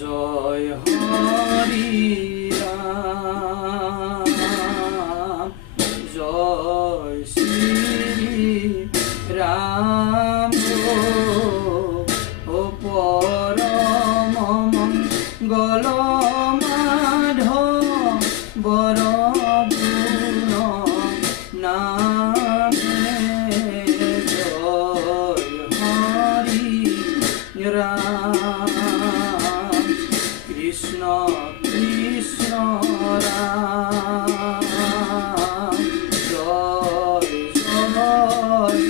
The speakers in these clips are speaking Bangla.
জয় হরি রাম, জয় শ্রী রাম, ও পরম মঙ্গল মাধবর গুণ নামে। জয় হরি রাম, কৃষ্ণ কৃষ্ণ রাম, জয় জয়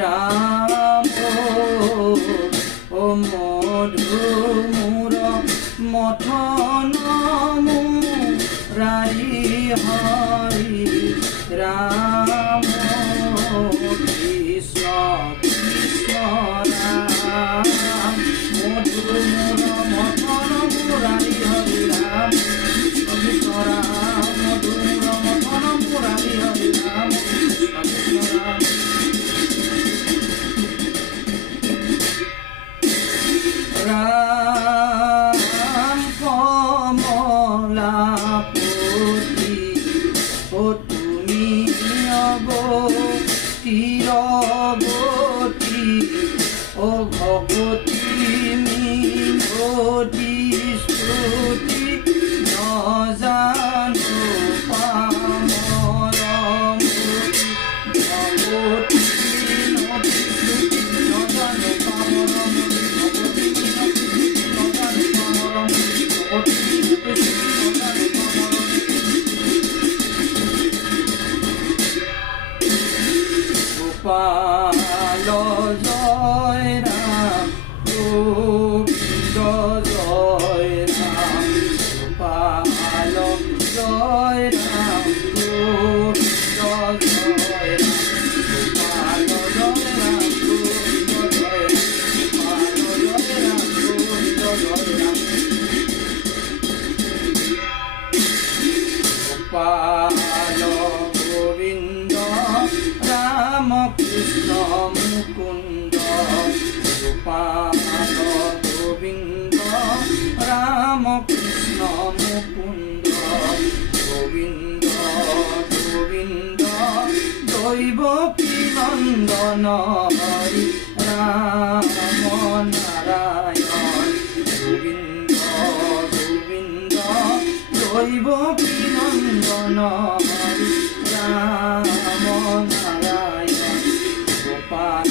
রাম, ও মধুমুর মথন মুরারি হরি রাম, কৃষ্ণ কৃষ্ণ রাম, মধুমুর মথন মুরারি হরি রাম, কৃষ্ণ কৃষ্ণ রাম, মধুমুর মথন মুরারি হরি রাম, কৃষ্ণ কৃষ্ণ রাম। রাম কমলাপতি, ও তুমি অগতির গতি, ও ভগতি মিনতি স্তুতি নজানো পামরমতি, ভগতি মিনতি স্তুতি নজানো পামরমতি, ভগতি মিনতি স্তুতি নজানো পামরমতি, ভগতি মিনতি স্তুতি নজানো পামরমতি। গোপাল জয় রাম, গোবিন্দ জয় রাম, গোপাল জয় রাম, গোবিন্দ জয় রাম, গোপাল জয় রাম, গোবিন্দ জয় রাম, গোপাল জয় রাম, গোবিন্দ জয় রাম। গোপাল গোবিন্দ রাম কৃষ্ণ মুকুন্দ, গোপাল গোবিন্দ রাম কৃষ্ণ মুকুন্দ, গোবিন্দ গোবিন্দ দৈবকী নন্দন হরি রাম নারায়ণ, গোবিন্দ গোবিন্দ দৈবকী নন্দন হরি রাম নারায়ণ, গোপাল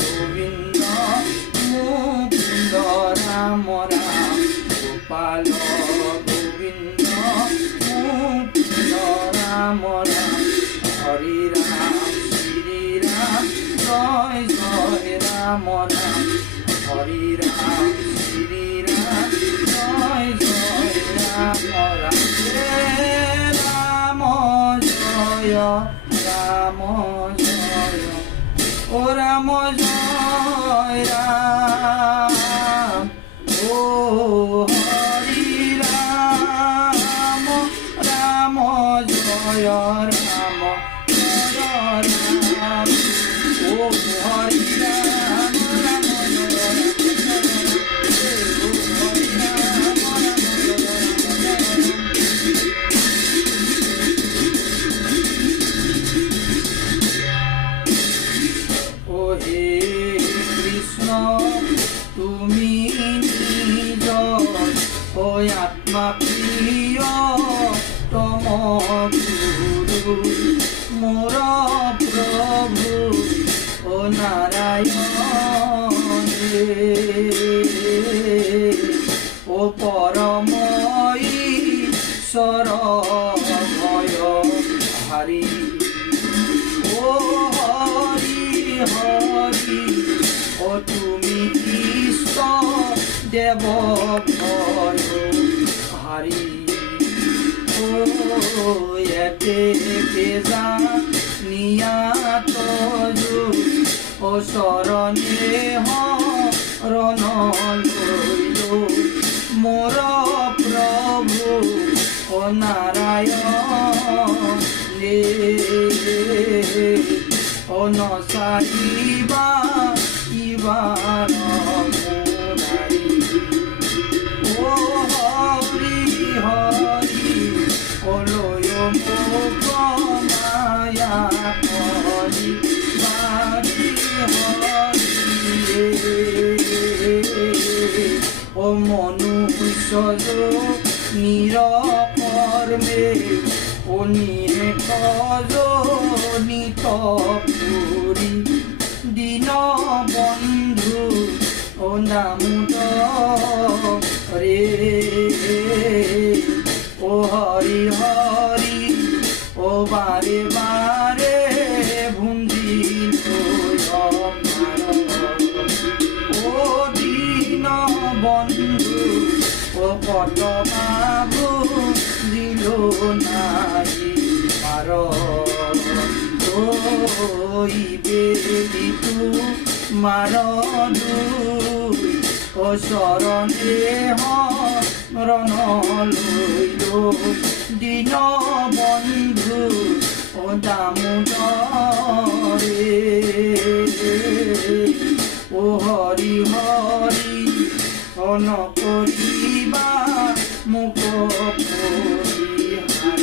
গোবিন্দ মুকুন্দ রাম রাম, গোপাল গোবিন্দ মুকুন্দ রাম রাম, হরি রাম শ্রী রাম, জয় জয় রাম রাম, হরি রাম শ্রী রাম, জয় জয় রাম রাম। রাম জয় রাম জয়, ও রাম জয় রাম, ও হরি রাম, রাম জয় রাম জয় রাম, ও হরি রাম, রাম জয় রাম জয় রাম, ও হরি রাম, রাম জয় রাম জয় রাম। ও হে কৃষ্ণ তুমি নিজ, ও আত্মা প্রিয় তম গুরু, মোর প্রভু ও নারায়ণ ও পরম ঈশ্বর ভয় হারি, ও হরি হরি, ও তুমি ইষ্ট দেব ভয় হারি, ও এতে কেজা নিয়াত ও শরণে হরণ লইল, মোর প্রভু ও নারায়ণ ও নসাইবা ইবার মুরারি, ও মনুষ্য নিরকর্মে অনিক জনিত পুরি দীন বন্ধু ও দামোদরে ও হরি হরি ও বারে বারে ভুঞ্জিল ও দীন বন্ধু ও কত বাবু দিল নাহি পার ওইবে তু মার ও শরণে হরণ লইল দীন বন্ধু ও দামোদরে ও হরি হরি অন করিবা মুখ পরিহার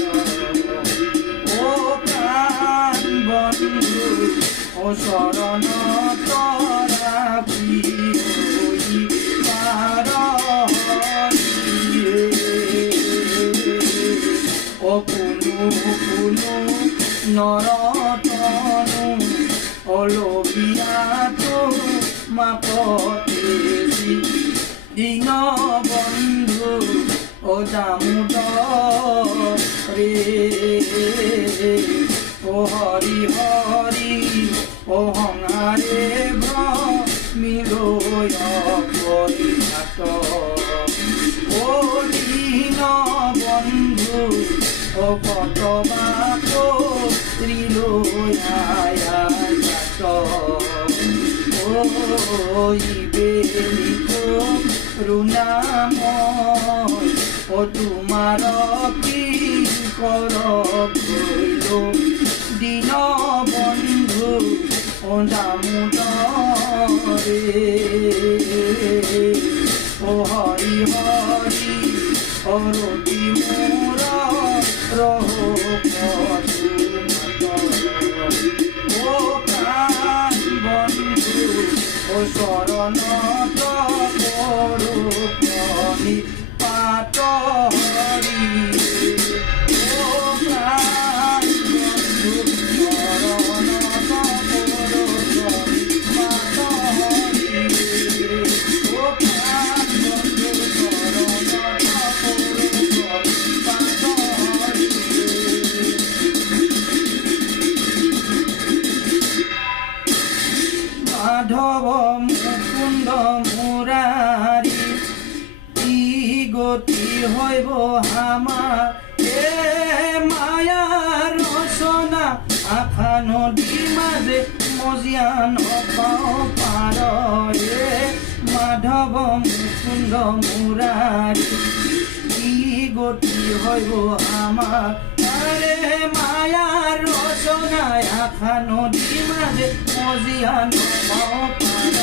ও প্রাণ বন্ধু ও শরণ তরা ও পুনু পুনু নরতনু অলবিয়াতো মাপতেছি দীন বন্ধু ও দামোদরে ও হরি হরি ও হঙারে ভ্রমিলয় পরিঘাত ও দীন বন্ধু ও কত বাক ত্রিলোয়ায়াত ওইবে করুণাময় ও তোমার কি কর হইল দীন বন্ধু ও দামোদরে ও হরি হরি ও রতি মোর রহ ও প্রাণ বন্ধু ও শরণ পরী পাত হরি ও প্রাণ বন্ধু শরণ পরী পাত হরি ও প্রাণ বন্ধু শরণ পাত হরি মাধব মুকুন্দ মুরারি কি গতি হইব আমার এ মায়ার রচনা আখা নদী মাঝে মজিয়ান পাও পার এ মাধব মুকুন্দ মুরারি কি গতি হইব আমার আরে মায়ার রচনায় আখা নদী মাঝে মজিয়ান পাও পার